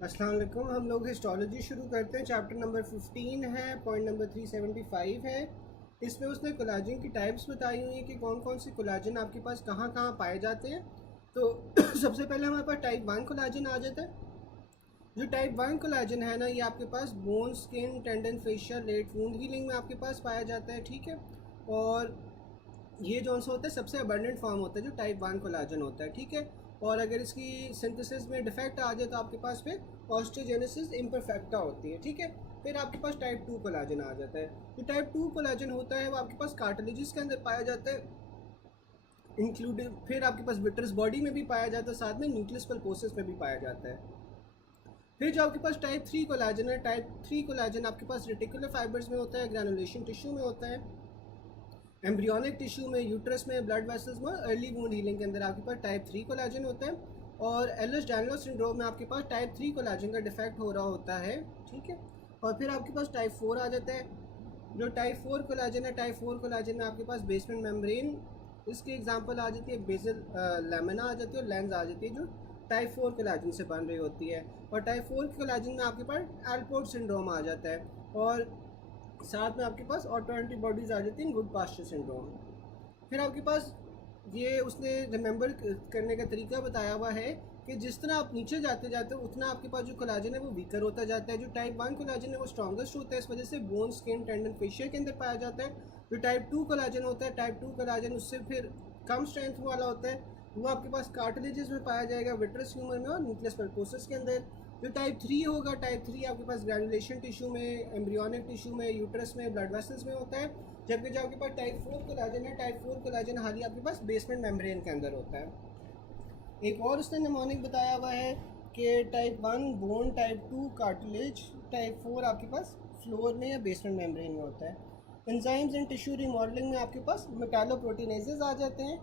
अस्सलाम वालेकुम। हम लोग हिस्टोलॉजी शुरू करते हैं। चैप्टर नंबर 15 है, पॉइंट नंबर 375 है। इसमें उसने कोलाजन की टाइप्स बताई हुई हैं कि कौन कौन से कोलाजन आपके पास कहाँ कहाँ पाए जाते हैं। तो सबसे पहले हमारे पास टाइप 1 कोलाजन आ जाता है। जो टाइप 1 कोलाजन है ना, ये आपके पास bone, skin, tendon, facial, late, wound healing में आपके पास पाया जाता है। ठीक है। और ये जो सा होता है सबसे अबंडेंट फॉर्म होता है जो टाइप 1 कोलाजन होता है। ठीक है। और अगर इसकी सिंथेसिस में डिफेक्ट आ जाए तो आपके पास फिर ऑस्टियोजेनेसिस इम्परफेक्टा होती है। ठीक है। फिर आपके पास टाइप 2 कोलाजन आ जाता है। जो टाइप 2 कोलाजन होता है वो आपके पास कार्टिलेजेस के अंदर पाया जाता है, इंक्लूडिंग फिर आपके पास विट्रस बॉडी में भी पाया जाता है, साथ में न्यूक्लियस पल्पोसिस में भी पाया जाता है। फिर जो आपके पास टाइप 3 कोलाजन है, टाइप 3 कोलाजन आपके पास रेटिकुलर फाइबर्स में होता है, ग्रैनुलेशन टिश्यू में होता है, एम्ब्रियोनिक टिश्यू में, यूट्रस में, ब्लड वेसल्स में, अर्ली वूंड हीलिंग के अंदर आपके पास टाइप 3 कोलाजन होता है। और एलिस डैनियल सिंड्रोम में आपके पास टाइप 3 कोलाजन का डिफेक्ट हो रहा होता है। ठीक है। और फिर आपके पास टाइप 4 आ जाता है। जो टाइप 4 कोलाजन है, टाइप 4 कोलाजन में आपके पास बेसमेंट मेम्ब्रेन, इसकी एग्जांपल आ जाती है बेसल लेमिना आ जाती है, और लेंस आ जाती है जो टाइप 4 कोलाजन से बन रही होती है। और टाइप 4 कोलाजन में आपके पास एल्पोर्ट सिंड्रोम आ जाता है, और साथ में आपके पास ऑटो एंटीबॉडीज़ आ जाती हैं, गुड पास्चर सिंड्रोम। फिर आपके पास ये उसने रिमेंबर करने का तरीका बताया हुआ है कि जिस तरह आप नीचे जाते जाते हो उतना आपके पास जो कोलाजन है वो वीकर होता जाता है। जो टाइप 1 कोलाजन है वो स्ट्रॉन्गेस्ट होता है, इस वजह से बोन, स्किन, टेंडन, फेशियल के अंदर पाया जाता है। जो टाइप 2 कोलाजन होता है, टाइप 2 कोलाजन उससे फिर कम स्ट्रेंथ वाला होता है, वो आपके पास कार्टिलेजेस में पाया जाएगा, विट्रस ह्यूमर में और न्यूक्लियस पल्पोसिस के अंदर। जो टाइप 3 होगा, टाइप 3 आपके पास ग्रैनुलेशन टिश्यू में, एम्ब्रियोनिक टिश्यू में, यूट्रस में, ब्लड वेसल्स में होता है। जबकि जो आपके पास टाइप 4 कोलाजन है, टाइप 4 कोलाजन हाली आपके पास बेसमेंट मेम्ब्रेन के अंदर होता है। एक और उसने निमोनिक बताया हुआ है कि type 1 bone, type 2 cartilage, type 4 आपके पास फ्लोर में या बेसमेंट मेम्ब्रेन में होता है। एंजाइम्स इन टिश्यू रिमॉडलिंग में आपके पास मेटालोप्रोटीनेजेस आ जाते हैं।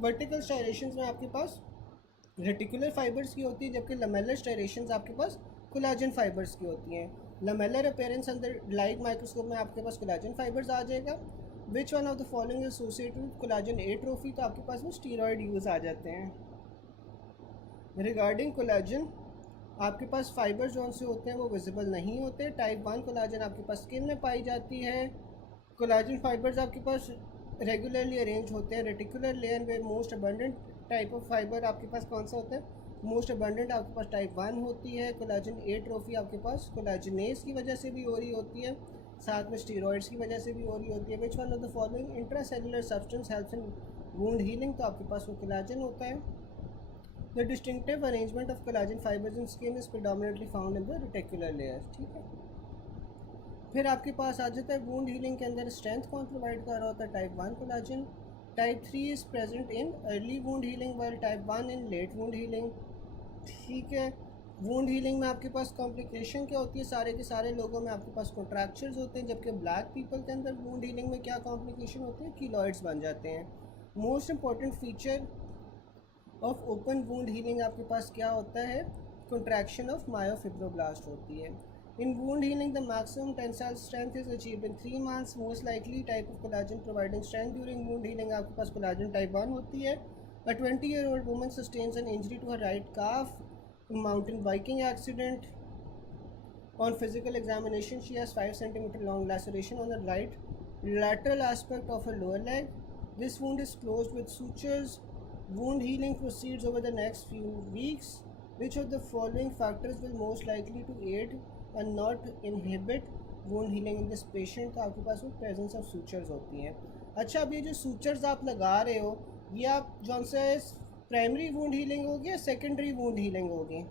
वर्टिकल स्टायरेशंस में आपके पास रेटिकुलर फाइबर्स की होती है, जबकि लमेलर स्टायरेशंस आपके पास कोलाजन फाइबर्स की होती हैं। लमेलर अपीयरेंस अंदर लाइट माइक्रोस्कोप में आपके पास कोलाजन फाइबर्स आ जाएगा। Which one of the following associated with collagen atrophy, तो आपके पास में स्टीरॉयड यूज़ आ जाते हैं। रिगार्डिंग कोलाजन, आपके पास फाइबर जोन से होते हैं वो विजिबल नहीं होते। टाइप 1 कोलाजन आपके पास स्किन में पाई जाती है। कोलाजन फाइबर्स आपके पास रेगुलरली अरेंज होते हैं रेटिकुलर लेयर में। Most abundant type of fibre आपके पास कौन सा होता है? मोस्ट अबंडेंट आपके पास टाइप 1 होती है। कोलाजन एट्रोफी आपके पास कोलाजनेस की वजह से भी हो रही होती है, साथ में स्टीरॉयड्स की वजह से भी हो रही होती है। Which one of the following intracellular substance helps in wound healing, तो आपके पास वो कोलाजन होता है। The distinctive arrangement of collagen fibres in skin is predominantly found in the reticular layer. ठीक है। फिर आपके पास आ जाता है वुंड हीलिंग के अंदर स्ट्रेंथ कौन प्रोवाइड कर रहा होता है? Type 1 collagen. Type 3 is present in early wound healing, while type 1 in late wound healing. ठीक है। वुंड हीलिंग में आपके पास कॉम्प्लिकेशन क्या होती है? सारे के सारे लोगों में आपके पास कॉन्ट्रैक्चर्स होते हैं, जबकि ब्लैक पीपल के अंदर वुंड हीलिंग में क्या कॉम्प्लिकेशन होते हैं? कीलॉइड्स बन जाते हैं। Most important feature of open wound healing आपके पास क्या होता है? कंट्रैक्शन ऑफ मायोफिब्रोब्लास्ट होती है। In wound healing, the maximum tensile strength is achieved in 3 months. Most likely type of collagen providing strength during wound healing आपके पास collagen type 1 होती है. A 20-year-old woman sustains an injury to her right calf in mountain biking accident. On physical examination, she has 5 cm long laceration on the right lateral aspect of her lower leg. This wound is closed with sutures. Wound healing proceeds over the next few weeks. Which of the following factors will most likely to aid and not inhibit wound healing in this patient? तो आपके पास वो presence of sutures होती हैं। अच्छा, अब ये जो सूचर्स आप लगा रहे हो, ये आप जौन से प्राइमरी वुंड हीलिंग होगी या सेकेंडरी वुंड हीलिंग होगी?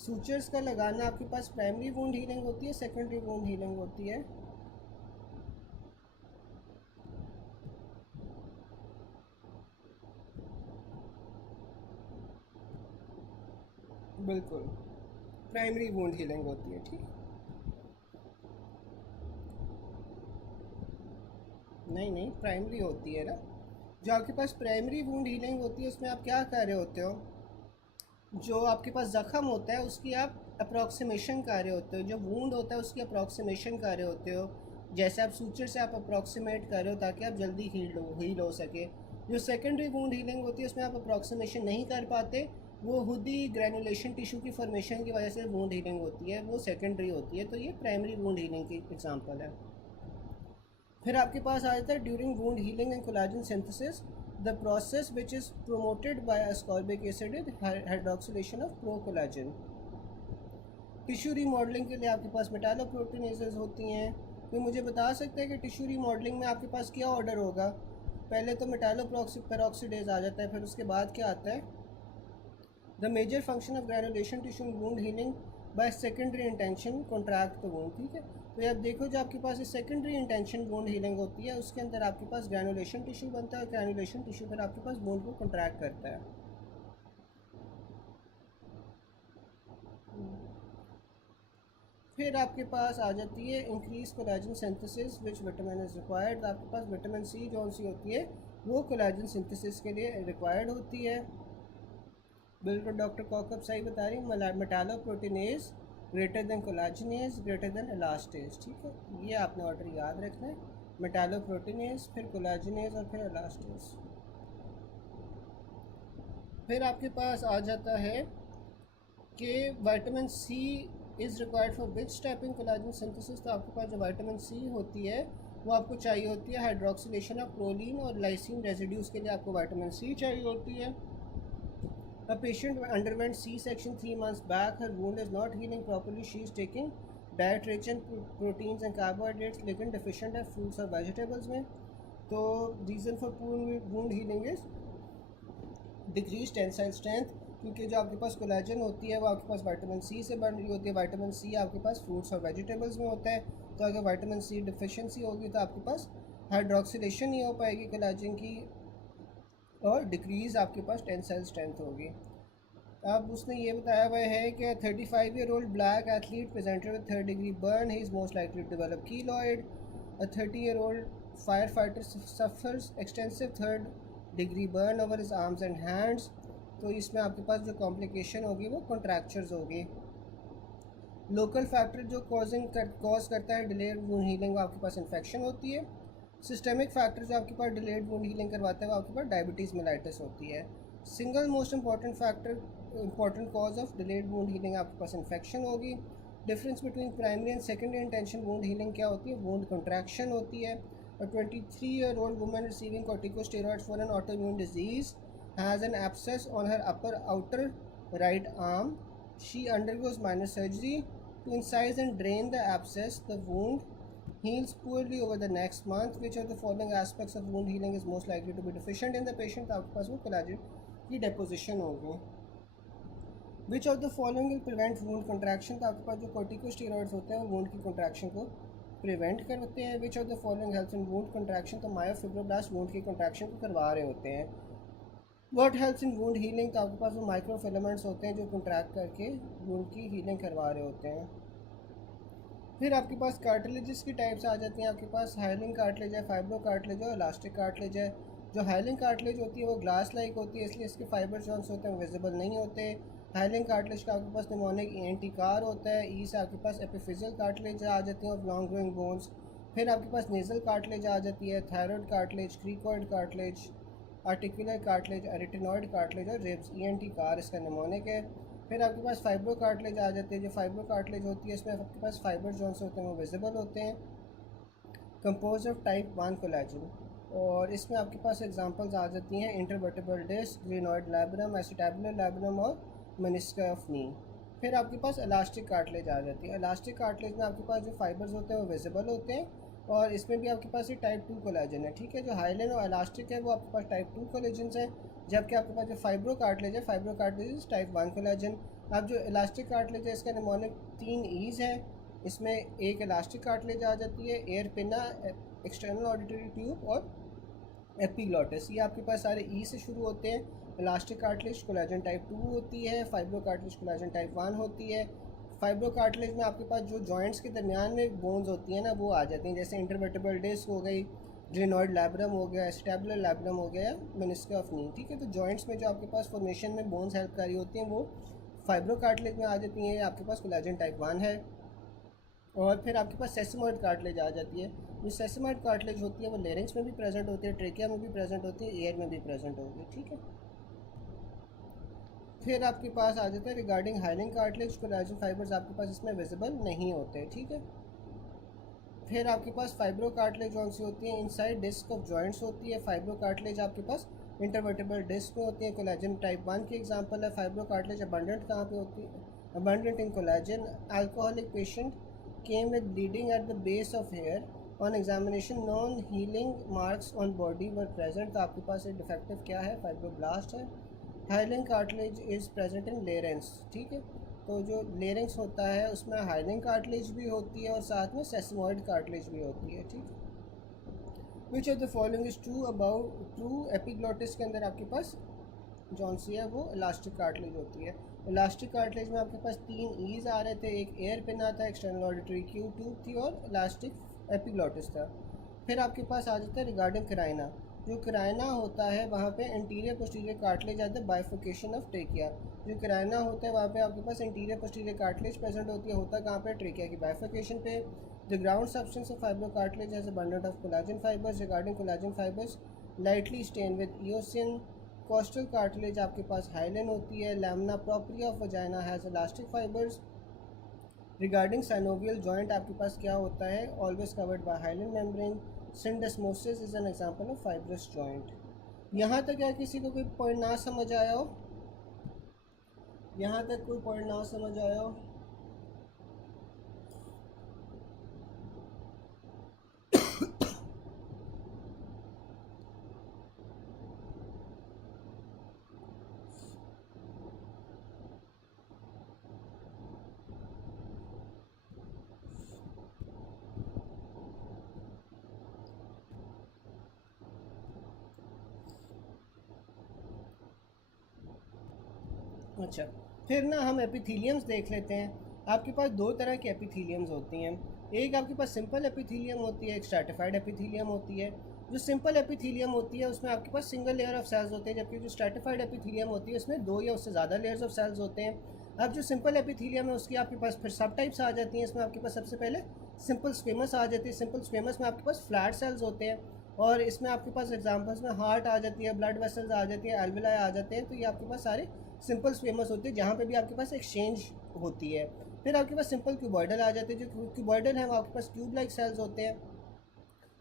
सूचर्स का लगाना आपके पास प्राइमरी वुंड हीलिंग होती है, सेकेंडरी वुंड हीलिंग होती है? बिल्कुल प्राइमरी वुंड हीलिंग होती है। ठीक, नहीं नहीं, प्राइमरी होती है ना। जो आपके पास प्राइमरी वुंड हीलिंग होती है उसमें आप क्या कर रहे होते हो? जो आपके पास ज़ख़म होता है उसकी आप अप्रॉक्सीमेशन कर रहे होते हो, जो वूंड होता है उसकी अप्रॉक्सीमेशन कर रहे होते हो। जैसे आप सूचर से आप अप्रॉक्सीमेट कर रहे हो ताकि आप जल्दी हील हो सके। जो सेकेंडरी वूंड हीलिंग होती है उसमें आप अप्रॉक्सीमेशन नहीं कर पाते, वो खुद ही ग्रैनुलेशन टिश्यू की फॉर्मेशन की वजह से वूंड हीलिंग होती है, वो सेकेंडरी होती है, तो ये प्राइमरी वूंड हीलिंग की एग्जांपल है। फिर आपके पास आ जाता है during wound healing and collagen synthesis the process which is promoted by ascorbic acid is hydroxylation of procollagen. Tissue remodelling के लिए आपके पास मेटालोप्रोटीनेसेस होती हैं। कोई मुझे बता सकते हैं कि टिश्यू रीमॉडलिंग में आपके पास क्या ऑर्डर होगा? पहले तो मेटालोपेरोक्सीडेज आ जाता है, फिर उसके बाद क्या आता है? The major function of granulation tissue in wound healing by secondary intention contract the wound. ठीक है, तो आप देखो जो आपके पास सेकेंडरी इंटेंशन वूंड हीलिंग होती है उसके अंदर आपके पास ग्रैनुलेशन टिश्यू बनता है, ग्रैनुलेशन टिश्यू फिर आपके पास वूंड को कॉन्ट्रैक्ट करता है। फिर आपके पास आ जाती है increase collagen synthesis which vitamin is required. आपके पास विटामिन सी जो सी होती है वो कोलाजन सिंथेसिस के लिए रिक्वायर्ड होती है। बिल्कुल डॉक्टर कॉकअप सही बता रही है। Metalloproteinase greater than collagenase greater than elastase. ठीक है, ये आपने ऑर्डर याद रखना है, मेटालोप्रोटीनेज फिर कोलाजनेज और फिर एलास्टेज। फिर आपके पास आ जाता है कि vitamin C is required for which type in collagen synthesis. तो आपके पास जो विटामिन सी होती है वो आपको चाहिए होती है हाइड्रोक्सिलेशन ऑफ प्रोलीन और लाइसिन रेजिड्यूज़ के लिए आपको विटामिन सी चाहिए होती है। A patient underwent C-section 3 months back. Her wound is not healing properly. She is taking diet rich in proteins and carbohydrates, लेकिन deficient है fruits और vegetables में। तो reason for poor wound healing is decreased tensile strength, क्योंकि जो आपके पास collagen होती है वो आपके पास विटामिन सी से बन रही होती है। विटामिन सी आपके पास फ्रूट्स और वेजिटेबल्स में होता है, तो अगर विटामिन सी डिफिशिएंसी होगी तो आपके पास हाइड्रोक्सिलेशन नहीं हो पाएगी कोलेजन की और डिक्रीज़ आपके पास टेंसाइल स्ट्रेंथ होगी। अब उसने ये बताया हुआ है कि 35-year-old black athlete presented with 3rd degree burn, he is most likely to develop keloid. A 30-year-old firefighter suffers extensive 3rd degree burn over his arms and hands. तो इसमें आपके पास जो कॉम्प्लिकेशन होगी वो कॉन्ट्रैक्चर्स होगी। लोकल फैक्टर जो cause करता है डिलेड वूंड हीलिंग, वो आपके पास इन्फेक्शन होती है। सिस्टेमिक फैक्टर जो आपके पास डिलेड वूंड हीलिंग करवाता है वो आपके पास डायबिटीज़ मेलाइटिस होती है। Single most important cause of delayed wound healing आपके पास इन्फेक्शन होगी। Difference between primary and secondary intention wound healing क्या होती है? वूंड कॉन्ट्रैक्शन होती है। और 23-year-old woman receiving corticosteroids for an autoimmune disease has an abscess on her upper outer right arm. She undergoes minor surgery to incise and drain the abscess. The wound heals poorly over the next month. Which of the following aspects of wound healing is most likely to be deficient in the patient? आपके पास वो collagen की deposition होगी। Which of the following will prevent wound contraction? तो आपके पास जो corticosteroids होते हैं वो wound की contraction को प्रिवेंट करते हैं। Which of the following helps in wound contraction? तो myofibroblast wound की contraction को करवा रहे होते हैं। What helps in wound healing? तो आपके पास वो माइक्रोफिलामेंट्स होते हैं जो कंट्रैक्ट करके वुंड की हीलिंग करवा रहे होते हैं। फिर आपके पास कार्टिलेजेस की टाइप्स आ जाती हैं। आपके पास हाइलिंग कार्टिलेज है, फाइब्रो कार्टिलेज है, इलास्टिक कार्टिलेज है। जो हाइलिंग कार्टिलेज होती है वो ग्लास लाइक होती है, इसलिए इसके फाइबर जोन्स होते हैं वो विजिबल नहीं होते। हाइलिंग कार्टिलेज का आपके पास निमोनिक ENT कार होता है। ई से आपके पास एपिफिजियल कार्टिलेज आ जाती हैं और लॉन्ग ग्रोइंग बोन्स। फिर आपके पास नेजल कार्टिलेज आ जाती है, thyroid cartilage, cricoid cartilage, articular cartilage, retinoid cartilage और रिब्स। ENT कार इसका निमोनिक है। फिर आपके पास फाइब्रो कार्टिलेज आ जाती है। जो फाइब्रो कार्टिलेज होती है इसमें आपके पास फाइबर जोन्स होते हैं वो विजिबल होते हैं, कंपोज ऑफ टाइप 1 कोलेजन। और इसमें आपके पास एग्जांपल्स आ जाती हैं intervertebral disc, glenoid labrum, acetabular labrum और मेनिस्का ऑफ नी। फिर आपके पास इलास्टिक कार्टिलेज आ जाती है। इलास्टिक कार्टिलेज में आपके पास जो फाइबर्स होते हैं वो विजिबल होते हैं और इसमें भी आपके पास ये टाइप 2 कोलेजन है। ठीक है, जो हाइलिन और इलास्टिक है वो आपके पास टाइप 2 कोलेजन है, जबकि आपके पास जो फाइब्रो कार्टिलेज है, फाइब्रो कार्टिलेज टाइप 1 कोलेजन। अब जो इलास्टिक कार्टिलेज है इसका निमोनिक 3 ईज है। इसमें एक इलास्टिक कार्टिलेज आ जाती है, एयर पिना, एक्सटर्नल ऑडिटरी ट्यूब और एपिग्लॉटिस। ये आपके पास सारे ई से शुरू होते हैं। इलास्टिक कार्टिलेज कोलेजन टाइप 2 होती है, फाइब्रो कार्टिलेज कोलेजन टाइप 1 होती है। फाइब्रो कार्टिलेज में आपके पास जो जॉइंट्स के दरमियान में बोन्स होती हैं ना वो आ जाती हैं, जैसे इंटरवर्टेब्रल डिस्क हो गई, ग्रेनॉइड लैब्रम हो गया, एसिटाबुलर लैब्रम हो गया, मेनिस्का ऑफ नी। ठीक है, तो जॉइंट्स में जो आपके पास फॉर्मेशन में बोन्स हेल्प कर रही होती हैं वो फाइब्रो कार्टिलेज में आ जाती हैं। आपके पास कोलेजन टाइप 1 है। और फिर आपके पास सेसमॉइड कार्टिलेज आ जाती है। जो सेसमॉइड कार्टिलेज होती है वो लेरिंग्स में भी प्रेजेंट होती है, ट्रेकिया में भी प्रेजेंट होती है, एयर में भी प्रेजेंट होती है। ठीक है, फिर आपके पास आ जाता है रिगार्डिंग हाइलिंग कार्टिलेज, कोलेजन फाइबर्स आपके पास इसमें विजिबल नहीं होते, ठीक है। फिर आपके पास फाइब्रो कार्टिलेज कौन सी होती है, इनसाइड डिस्क ऑफ जॉइंट्स होती है। फाइब्रो कार्टिलेज आपके पास इंटरवर्टेबल डिस्क में होती है। कोलेजन टाइप 1 की एग्जांपल है। फाइब्रो कार्टिलेज अबंडेंट कहाँ पे होती है, abundant in collagen. Alcoholic patient came with bleeding at the base of hair, on examination non healing marks on body were present. तो आपके पास एक डिफेक्टिव क्या है, फाइब्रोब्लास्ट है। Hyaline cartilage is present in larynx, ठीक है। तो जो लेरिंग्स होता है उसमें हाइलिंग कार्टिलेज भी होती है और साथ में सेसमोइड कार्टिलेज भी होती है, ठीक है। Which of the following is true about true, epiglottis के अंदर आपके पास जौन सी है वो इलास्टिक कार्टिलेज होती है। इलास्टिक कार्टिलेज में आपके पास 3 ईज आ रहे थे, एक एयर पिन आता है, एक्सटर्नल ऑडिटरी ट्यूब थी और इलास्टिक एपिग्लॉटिस था। फिर आपके पास आ जाता है रिगार्डिंग कराइना। जो कराइना होता है वहाँ पे इंटीरियर पोस्टीरियर कार्टिलेज आता है बाइफोकेशन ऑफ ट्रेकिया। जो कराइना होता है वहाँ पे आपके पास इंटीरियर पोस्टीरियर कार्टिलेज प्रेजेंट होती है, होता कहाँ पे, ट्रेकिया की बाइफोकेशन पे। The ground substance of fibro cartilage has abundant of collagen fibres. Regarding collagen fibres lightly stain with eosin. Costal cartilage आपके पास हाइलिन होती है। Lamina propria of vagina has elastic fibres. Regarding synovial joint आपके पास क्या होता है, always covered by hyaline membrane. Syndesmosis is an example of fibrous joint. यहाँ तक क्या किसी को कोई पॉइंट ना समझ आया हो, यहाँ तक कोई पॉइंट ना समझ आया हो? अच्छा, फिर ना हम एपिथीलियम्स देख लेते हैं। आपके पास 2 तरह की एपिथीलियम्स होती हैं। एक आपके पास सिंपल एपिथीलियम होती है, एक स्ट्रैटिफाइड एपिथीलियम होती है। जो सिंपल एपिथीलियम होती है उसमें आपके पास सिंगल लेयर ऑफ सेल्स होते हैं, जबकि जो स्ट्रैटिफाइड एपिथीलियम होती है उसमें 2 या उससे ज़्यादा लेयर्स ऑफ सेल्स होते हैं। अब जो सिंपल एपिथीलियम है उसकी आपके पास फिर सब टाइप्स आ जाती हैं। इसमें आपके पास सबसे पहले सिंपल स्क्वेमस आ जाती है। सिंपल स्क्वेमस में आपके पास फ्लैट सेल्स होते हैं और इसमें आपके पास एग्जाम्पल्स में हार्ट आ जाती है, ब्लड वेसल्स आ जाती है, एल्विलाई आ जाते हैं। तो ये आपके पास सारे सिंपल स्क्वेमस होती है जहाँ पे भी आपके पास एक्सचेंज होती है। फिर आपके पास सिंपल क्यूबॉइडल आ जाते हैं। जो क्यूबॉइडल है वो आपके पास ट्यूब लाइक सेल्स होते हैं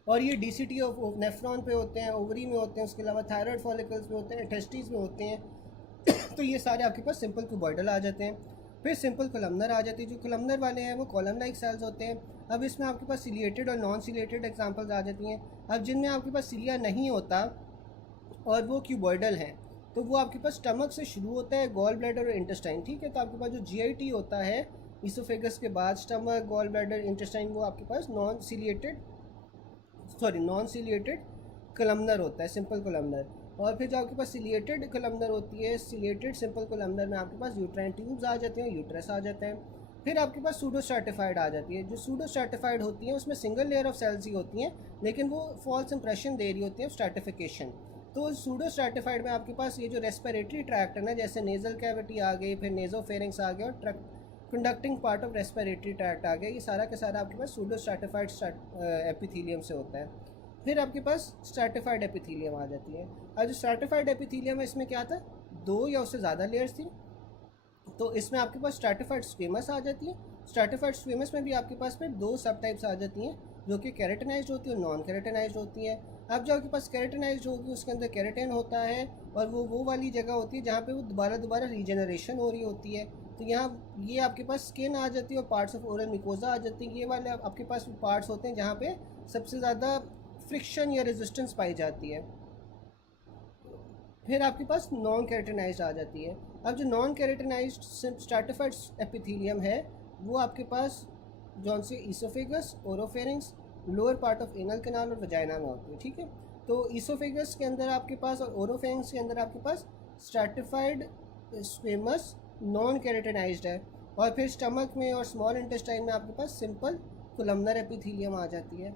और ये डीसीटी ऑफ नेफ्रॉन पे होते हैं, ओवरी में होते हैं, उसके अलावा थायराइड फॉलिकल्स में होते हैं, टेस्टिस में होते हैं। तो ये सारे आपके पास सिंपल क्यूबॉइडल आ जाते हैं। फिर सिंपल कोलमनर आ जाती है। जो कोलमनर वाले हैं वो कॉलम लाइक सेल्स होते हैं। अब इसमें आपके पास सिलिएटेड और नॉन सिलिएटेड एग्जाम्पल्स आ जाती हैं। अब जिनमें आपके पास सिलिया नहीं होता और वो क्यूबॉइडल हैं तो वो आपके पास स्टमक से शुरू होता है, गॉल ब्लैडर और इंटेस्टाइन, ठीक है। तो आपके पास जो जीआईटी होता है इसोफेगस के बाद स्टमक, गॉल ब्लैडर, इंटेस्टाइन, वो आपके पास नॉन सिलिएटेड कोलमनर होता है, सिंपल कोलमनर। और फिर जो आपके पास सिलिएटेड कोलमनर होती है, सिलिएटेड सिंपल कोलमनर में आपके पास यूट्राइन ट्यूब्स आ जाते हैं, यूट्रस आ जाते हैं। फिर आपके पास सूडो स्ट्रैटिफाइड आ जाती है। जो सूडो स्ट्रैटिफाइड होती है उसमें सिंगल लेयर ऑफ सेल्स ही होती हैं, लेकिन वो फॉल्स इंप्रेशन दे रही होती है स्ट्रैटिफिकेशन। तो सूडो स्ट्रैटिफाइड में आपके पास ये जो रेस्पिरेटरी ट्रैक्ट है ना, जैसे नेजल कैविटी आ गई, फिर नेजोफेरिंग्स आ गया और conducting part of respiratory tract आ गया, ये सारा का सारा आपके पास सूडो स्ट्रैटिफाइड एपिथीलियम से होता है। फिर आपके पास स्ट्रैटिफाइड एपिथीलियम आ जाती है। और जो स्ट्रैटिफाइड एपिथीलियम है इसमें क्या था, 2 या उससे ज़्यादा लेयर्स थी। तो इसमें आपके पास स्ट्रैटिफाइड स्क्वेमस आ जाती है। स्ट्रैटिफाइड स्क्वेमस में भी आपके पास फिर 2 सब टाइप्स आ जाती हैं जो कि केराटिनाइज्ड होती है और नॉन केराटिनाइज्ड होती है। अब जो आपके पास केराटिनाइज्ड होगी उसके अंदर केराटिन होता है और वो वाली जगह होती है जहाँ पे वो दोबारा रीजनरेशन हो रही होती है। तो यहाँ ये आपके पास स्किन आ जाती है और पार्ट्स ऑफ ओरल मिकोजा आ जाती है। ये वाले आपके पास पार्ट्स होते हैं जहाँ पे सबसे ज़्यादा फ्रिक्शन या रेजिस्टेंस पाई जाती है। फिर आपके पास नॉन केराटिनाइज्ड आ जाती है। अब जो नॉन केराटिनाइज्ड स्ट्रैटिफाइड एपिथेलियम है वो आपके पास जौन से oesophagus, oropharynx, lower part of anal canal और वजाइना में होती है, ठीक है। तो ईसोफेगस के अंदर आपके पास और ओरोफेरिंग्स के अंदर आपके पास स्ट्रैटिफाइड स्क्वेमस नॉन केराटिनाइज्ड है। और फिर स्टमक में और स्मॉल इंटेस्टाइन में आपके पास सिंपल कोलमनर एपिथेलियम आ जाती है।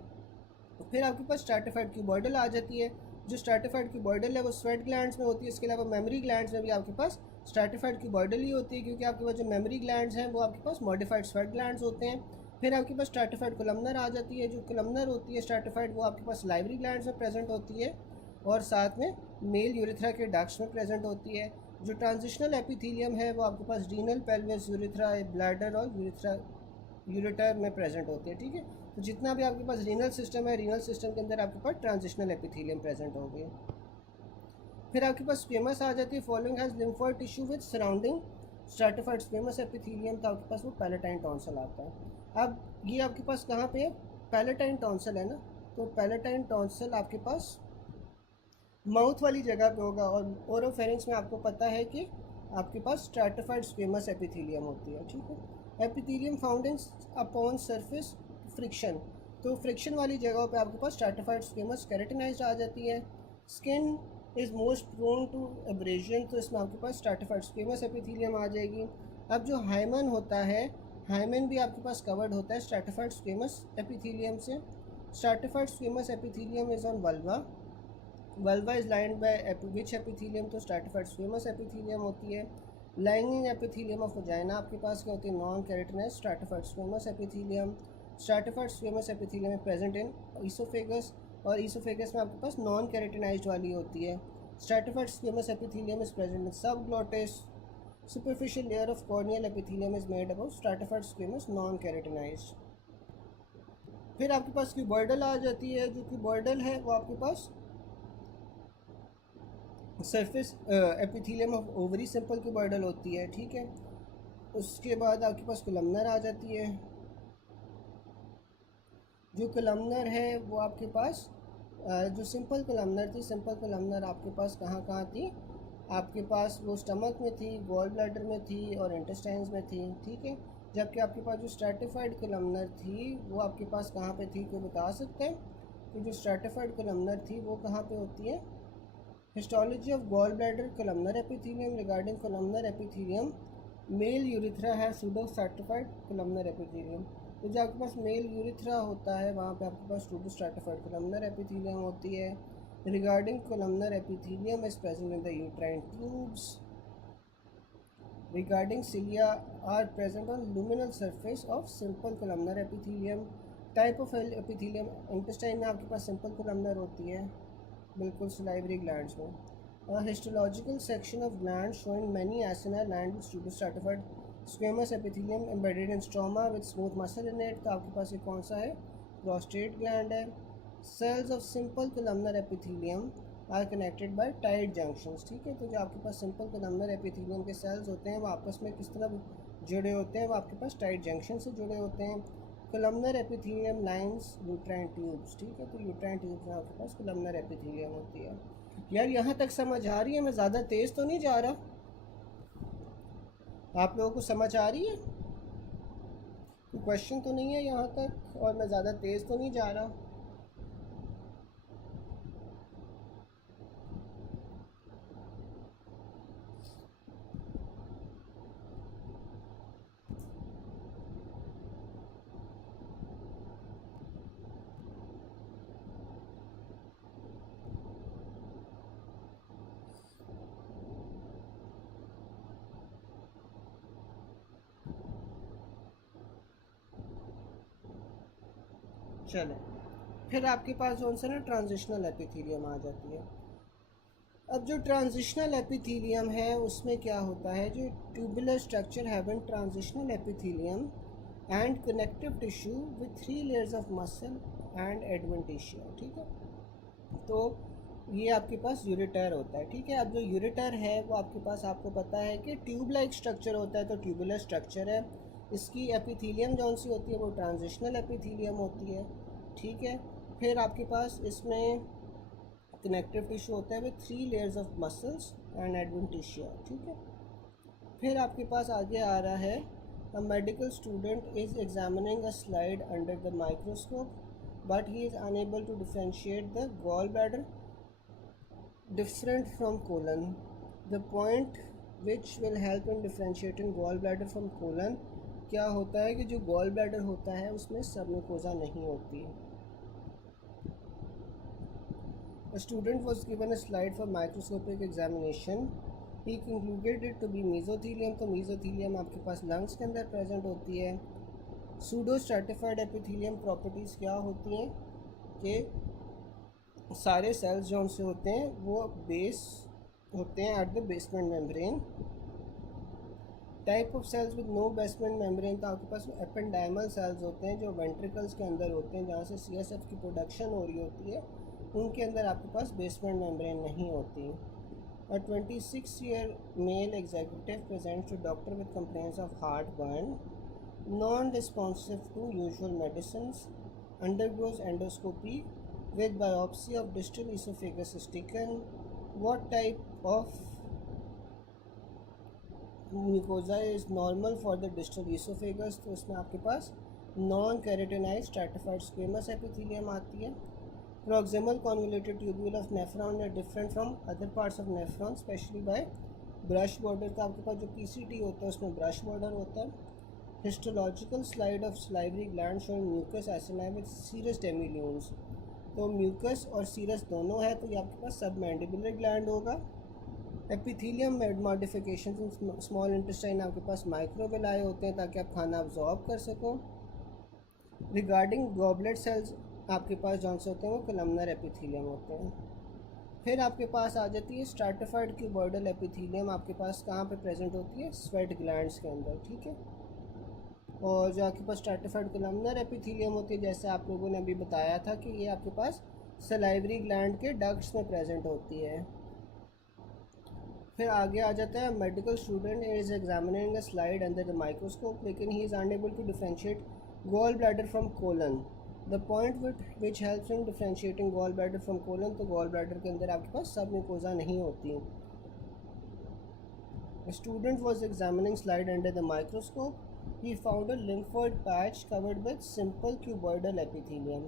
फिर आपके पास स्ट्रैटिफाइड क्यूबॉइडल आ जाती है। जो स्ट्रैटिफाइड क्यूबॉइडल है वो स्वेट ग्लैंड्स में होती है। इसके अलावा मेमोरी ग्लैंड्स में भी आपके पास स्ट्रैटिफाइड क्यूबॉइडल ही होती है, क्योंकि आपके पास जो मेमोरी ग्लैंड्स हैं वो आपके पास मॉडिफाइड स्वेट ग्लैंड्स होते हैं। फिर आपके पास स्ट्रैटिफाइड कोलमनर आ जाती है। जो कोलमनर होती है स्ट्रैटिफाइड वो आपके पास लाइवरी ग्लैंड्स में प्रेजेंट होती है और साथ में मेल यूरेथ्रा के डक्ट्स में प्रेजेंट होती है। जो ट्रांजिशनल एपिथीलियम है वो आपके पास रीनल, पेल्विस, यूरेथ्रा, ब्लैडर और यूरेटर में प्रेजेंट होते हैं, ठीक है। तो जितना भी आपके पास रीनल सिस्टम है, रीनल सिस्टम के अंदर आपके पास ट्रांजिशनल एपिथीलियम प्रेजेंट हो गए। फिर आपके पास स्क्वेमस आ जाती है। Following has lymphoid tissue with surrounding stratified squamous epithelium, तो आपके पास वो पैलेटाइन टॉन्सिल आता है। अब ये आपके पास कहाँ पे है, पैलेटाइन टॉन्सिल है ना, तो पैलेटाइन टॉन्सिल आपके पास माउथ वाली जगह पे होगा, और ओरोफेरिंक्स में आपको पता है कि आपके पास स्ट्रैटिफाइड स्क्वेमस एपिथीलियम होती है, ठीक है। Epithelium found upon surface friction, तो फ्रिक्शन वाली जगहों पे आपके पास स्ट्रैटिफाइड स्क्वेमस केराटिनाइज्ड आ जाती है। Skin is most prone to abrasion, तो इसमें आपके पास स्ट्रैटिफाइड स्क्वेमस एपिथीलियम आ जाएगी। अब जो हाइमन होता है, हाइमन भी आपके पास कवर्ड होता है स्ट्रैटिफाइड स्क्वेमस एपिथीलियम से। Stratified squamous epithelium is on vulva, vulva is lined by which epithelium, तो स्ट्रैटिफाइड स्क्वेमस एपिथीलियम होती है। लाइनिंग एपिथीलियम ऑफ वजाइना आपके पास क्या होती है, non keratinised stratified squamous epithelium. Stratified squamous epithelium में प्रेजेंट इन ईसोफेगस, और ईसोफेगस में आपके पास नॉन केराटिनाइज्ड वाली होती है। Stratified squamous epithelium is present in subglottis. Superficial layer of corneal epithelium is made about stratified squamous non keratinised. फिर आपके पास क्यूबॉइडल आ जाती है। जो क्यूबॉइडल है वो आपके पास surface epithelium of ovary simple cuboidal होती है, ठीक है। उसके बाद आपके पास कोलमनर आ जाती है। जो कोलमनर है वो आपके पास जो सिंपल कोलमनर थी, सिंपल कोलमनर आपके पास कहाँ थी, आपके पास वो स्टमक में थी, गॉल ब्लैडर में थी और इंटेस्टाइन्स में थी, ठीक है। जबकि आपके पास जो स्ट्रैटिफाइड कोलमनर थी वो आपके पास कहाँ पे थी, कोई बता सकते हैं कि जो स्ट्रैटिफाइड कोलमनर थी वो कहाँ पे होती है। Histology of gall bladder columnar epithelium, regarding columnar epithelium male urethra है सूडो स्ट्रैटिफाइड कोलमनर एपिथीलियम, तो जो आपके पास मेल यूरिथ्रा होता है वहाँ पे आपके पास सूडो स्ट्रैटिफाइड कोलमनर एपिथीलियम होती है। Regarding columnar epithelium is present in the uterine tubes. Regarding cilia are present on luminal surface of simple columnar epithelium. Type of epithelium, intestine में आपके पास सिंपल कोलमनर होती है, बिल्कुल सलाइवरी ग्लैंड्स में। Histological section of gland showing many acini lined with pseudo stratified squamous epithelium embedded in stroma with smooth muscle in it, तो आपके पास ये कौन सा है, प्रोस्टेट ग्लैंड है। Cells of simple columnar epithelium are connected by tight junctions, ठीक है। तो जो आपके पास सिंपल कोलमनर एपिथीलियम के सेल्स होते हैं वो आपस में किस तरह जुड़े होते हैं, वो आपके पास टाइट जंक्शन से जुड़े होते हैं। Columnar epithelium lines uterine tubes, ठीक है। तो यूट्राइन ट्यूब्स में आपके पास कोलमनर एपिथीलियम होती है। यार यहाँ तक समझ आ रही है, मैं ज़्यादा तेज़ तो नहीं जा रहा, आप लोगों को समझ आ रही है, कोई क्वेश्चन तो नहीं है यहाँ तक, और मैं ज़्यादा तेज़ तो नहीं जा रहा। चलो, फिर आपके पास जो है ना ट्रांजिशनल एपिथीलियम आ जाती है। अब जो ट्रांजिशनल एपिथीलियम है उसमें क्या होता है, जो tubular structure having transitional epithelium and connective tissue with 3 layers of muscle and adventitia, ठीक है। तो ये आपके पास यूरेटर होता है, ठीक है। अब जो यूरेटर है वो आपके पास, आपको पता है कि ट्यूब लाइक स्ट्रक्चर होता है, तो ट्यूबुलर स्ट्रक्चर है। इसकी एपिथीलियम जौन सी होती है वो ट्रांजिशनल एपिथीलियम होती है, ठीक है। फिर आपके पास इसमें कनेक्टिव टिश्यू होता है with 3 layers of muscles and adventitia, ठीक है। फिर आपके पास आगे आ रहा है, a medical student is examining a slide under the microscope but he is unable to differentiate the gallbladder different from colon. The point which will help in differentiating gallbladder from colon क्या होता है कि जो gall bladder होता है उसमें सबम्यूकोजा नहीं होती। A student was given a slide for microscopic examination. He concluded it to be mesothelium, तो mesothelium आपके पास लंग्स के अंदर प्रेजेंट होती है। सूडो स्ट्रैटिफाइड एपिथीलियम प्रॉपर्टीज़ क्या होती हैं कि सारे सेल्स जो उनसे होते हैं वो बेस होते हैं at the basement membrane. Type of cells with no basement membrane, तो आपके पास एपेंडाइमल सेल्स होते हैं जो वेंट्रिकल्स के अंदर होते हैं, जहाँ से CSF की प्रोडक्शन हो रही होती है, उनके अंदर आपके पास बेसमेंट मेम्ब्रेन नहीं होती। A 26-year male executive presents to doctor with complaints of heartburn, non-responsive to usual medicines, undergoes endoscopy with biopsy of distal esophagus is taken. What type of mucosa is normal for the distal esophagus? तो उसमें आपके पास non keratinised stratified squamous epithelium आती है। Proximal convoluted tubule of nephron are different from other parts of nephron, especially by brush border। तो आपके पास जो PCT होता है उसमें ब्रश बॉर्डर होता है। Histological slide of salivary gland showing mucus acini with serous demilunes, तो म्यूकस और सीरस दोनों है, तो ये आपके पास सबमैंडिबुलर ग्लैंड होगा। एपिथेलियम मॉडिफिकेशन स्मॉल इंटेस्टाइन, आपके पास माइक्रोविलाई होते हैं ताकि आप खाना अब्जॉर्ब कर सको। रिगार्डिंग गॉबलेट सेल्स आपके पास जौन से होते हैं वो कलमनर एपिथेलियम होते हैं। फिर आपके पास आ जाती है स्ट्रैटिफाइड क्यूबॉइडल एपिथेलियम, आपके पास कहाँ पे प्रेजेंट होती है? स्वेट ग्लैंड्स के अंदर, ठीक है। और जो आपके पास स्ट्रैटिफाइड कलमनर एपिथेलियम होती है, जैसे आप लोगों ने अभी बताया था कि ये आपके पास सलाइवरी ग्लैंड के डक्ट्स में प्रेजेंट होती है। फिर आगे आ जाता है medical student is examining a slide under the microscope, लेकिन he is unable to differentiate gall bladder from colon. The point which helps in differentiating gall bladder from colon, तो गॉल ब्लैडर के अंदर आपके पास सब म्यूकोजा नहीं होती। Student was examining slide under the microscope, he found a lymphoid patch covered with simple cuboidal epithelium।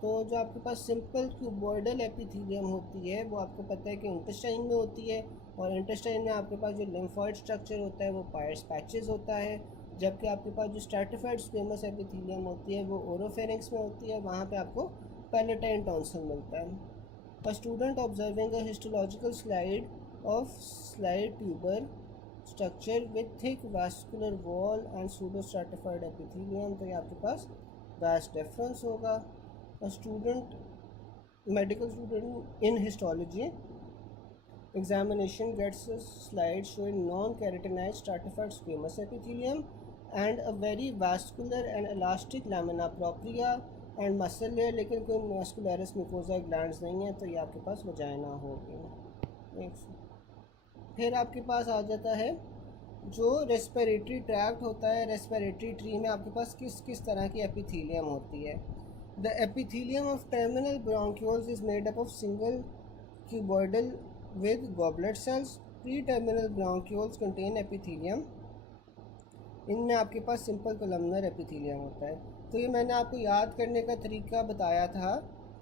तो जो आपके पास सिंपल क्यूबॉइडल एपिथेलियम होती है वो आपको पता है कि इंटेस्टाइन में होती है, और इंटेस्टाइन में आपके पास जो लिम्फॉइड स्ट्रक्चर होता है वो पायर्स पैचेस होता है, जबकि आपके पास जो स्ट्रैटिफाइड स्क्वेमस एपिथेलियम होती है वो ओरोफेरिंक्स में होती है, वहाँ पे आपको पैलेटाइन टॉन्सिल मिलता है। A student observing a histological slide of slide tuber structure with thick vascular wall and pseudo stratified epithelium, तो ये आपके पास वास्ट डिफरेंस होगा। A student medical student in histology examination gets a slide showing non-keratinized stratified squamous epithelium and a very vascular and elastic lamina propria and muscle layer, लेकिन कोई muscularis mucosa glands नहीं है, तो ये आपके पास vagina होगी। फिर आपके पास आ जाता है जो रेस्पिरेटरी ट्रैक्ट होता है। रेस्पिरेटरी ट्री में आपके पास किस किस तरह की एपिथेलियम होती है? The epithelium of terminal bronchioles is made up of single cuboidal with goblet cells। pre-terminal bronchioles contain epithelium, इनमें आपके पास सिंपल कलमनर एपिथेलियम होता है। तो ये मैंने आपको याद करने का तरीका बताया था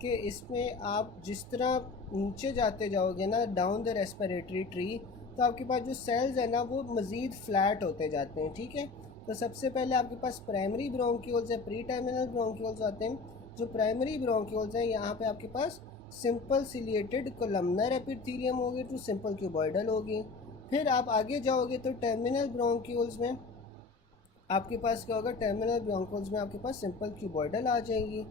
कि इसमें आप जिस तरह नीचे जाते जाओगे ना डाउन द रेस्पिरेटरी ट्री, तो आपके पास जो सेल्स है ना वो मज़ीद फ्लैट होते जाते हैं, ठीक है। तो सबसे पहले आपके पास प्राइमरी ब्रोंक्यूल्स है, प्री टर्मिनल ब्रोंक्यूल्स आते हैं। जो प्राइमरी ब्रोंक्यूल्स हैं यहाँ पे आपके पास सिंपल सिलिएटेड कोलमनर एपिथेलियम होगी, तो सिंपल क्यूबॉइडल होगी। फिर आप आगे जाओगे तो टर्मिनल ब्रोंक्यूल्स में आपके पास क्या होगा? टर्मिनल ब्रोंक्यूल्स में आपके पास सिंपल क्यूबॉइडल आ जाएगी।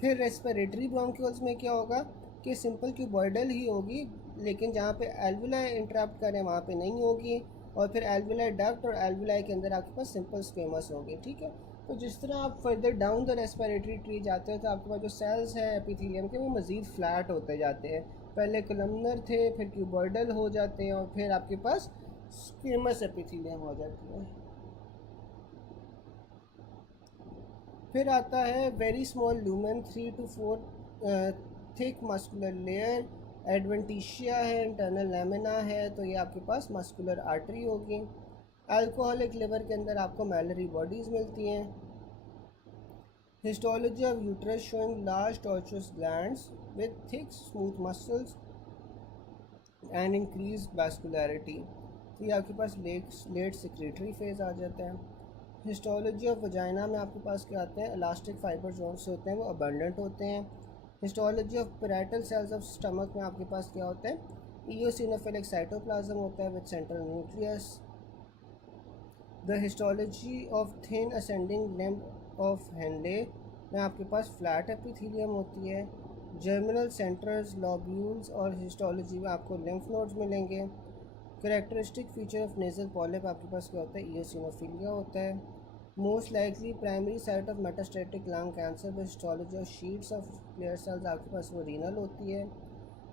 फिर रेस्पिरेटरी ब्रोंक्यूल्स में क्या होगा कि सिंपल क्यूबॉइडल ही होगी, लेकिन जहाँ पे एल्वुलाई इंटरप्ट करें वहाँ पे नहीं होगी। और फिर एल्वुलाई डक्ट और एल्वुलाई के अंदर आपके पास सिंपल स्क्वेमस होगी, ठीक है। तो जिस तरह आप further down the respiratory tree जाते हो तो आपके पास जो सेल्स हैं एपिथेलियम के वो मज़ीद फ्लैट होते जाते हैं। पहले कोलमनर थे, फिर क्यूबॉइडल हो जाते हैं, और फिर आपके पास स्क्वेमस एपिथेलियम हो जाती है। फिर आता है very small lumen 3 to 4 thick muscular layer, adventitia है, इंटरनल लैमिना है, तो ये आपके पास मस्कुलर आर्टरी होगी। अल्कोहलिक लिवर के अंदर आपको मैलरी बॉडीज़ मिलती हैं। Histology of uterus showing large tortuous glands with thick smooth muscles and increase vascularity, तो ये आपके पास लेट सेक्रेटरी फेज आ जाता है। हिस्टोलॉजी ऑफ वजाइना में आपके पास क्या आते हैं? इलास्टिक फाइबर जोन से होते हैं, वो अबंडेंट होते हैं। Histology of parietal cells of stomach में आपके पास क्या होता है? इयोसिनोफिलिक साइटोप्लाज्म होता है with central nucleus. The histology of thin ascending limb of Henle में आपके पास फ्लैट एपिथेलियम होती है। जर्मिनल सेंटर्स, लॉब्यूल्स और हिस्टोलॉजी में आपको लिम्फ नोड्स मिलेंगे। Characteristic feature of nasal polyp आपके पास क्या होता है, ईओसिनोफिलिया होता है। Most likely primary site of metastatic lung cancer by histology of sheets of clear cells आपके पास वो रीनल होती है।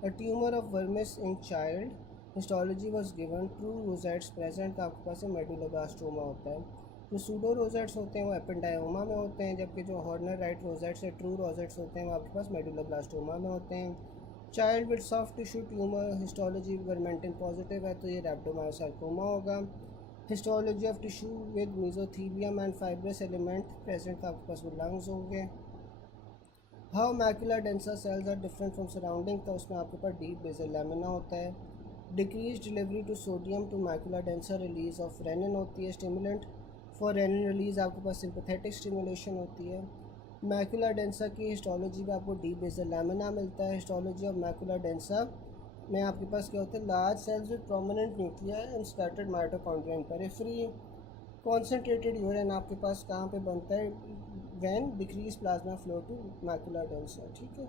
A tumour of vermis in child, histology was given, true rosettes present का आपके पास मेडुलोब्लास्टोमा होता है। जो सूडो रोजेट्स होते हैं वो एपेंडायोमा में होते हैं, जबकि जो हॉर्नर राइट रोजेट्स या ट्रू रोजेट्स होते हैं वो आपके पास मेडुलोब्लास्टोमा में होते हैं। Child with soft tissue tumour, histology अगर मेंटेन पॉजिटिव है तो ये रैप्टोमायोसार्कोमा होगा। Histology of tissue with mesothelium and fibrous element present तो आपके पास वो लंग्स होंगे। How macula densa cells are different from surrounding, तो उसमें आपके पास डीप बेसल लैमिना होता है। Decrease delivery to sodium to macula densa, release of renin होती है। स्टिमुलेंट फॉर रेनिन रिलीज आपके पास सिंपैथेटिक स्टिमुलेशन होती है। मैकुला डेंसा की हिस्टोलॉजी में आपको डीप बेसल लैमिना मिलता है। हिस्टोलॉजी ऑफ मैकुला डेंसा में आपके पास क्या होता है, large cells with prominent nuclear and scattered mitochondria in periphery. Concentrated urine आपके पास कहाँ पे बनता है, when decrease plasma flow to macula densa. ठीक है,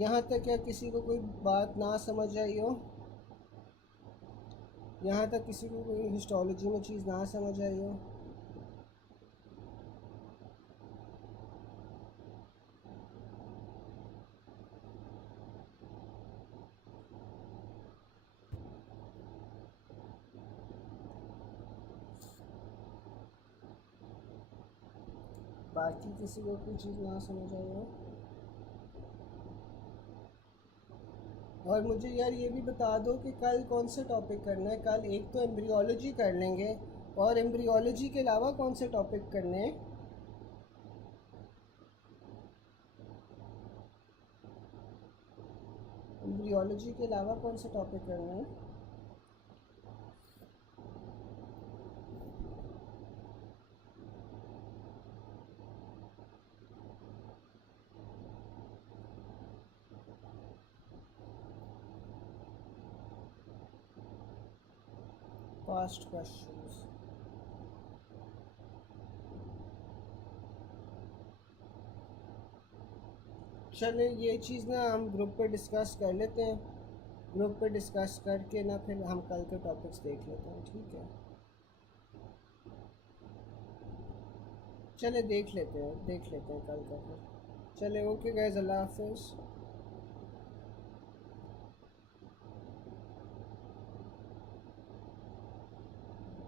यहाँ तक क्या किसी को कोई बात ना समझ आई हो, यहाँ तक किसी को कोई हिस्टोलॉजी में चीज़ ना समझ आई हो? बाकी किसी को कोई चीज़ ना समझ आई हो? और मुझे यार ये भी बता दो कि कल कौन से टॉपिक करना है। कल एक तो एम्ब्रियोलॉजी कर लेंगे, और एम्ब्रियोलॉजी के अलावा कौन से टॉपिक करने हैं? एम्ब्रियोलॉजी के अलावा कौन से टॉपिक करने हैं? Past questions. चले ये चीज़ ना हम ग्रुप पे डिस्कस कर लेते हैं, ग्रुप पे डिस्कस करके ना फिर हम कल के टॉपिक्स देख लेते हैं। ठीक है, चले देख लेते हैं कल का फिर। चले ओके गाइस, अल्लाह हाफिज़।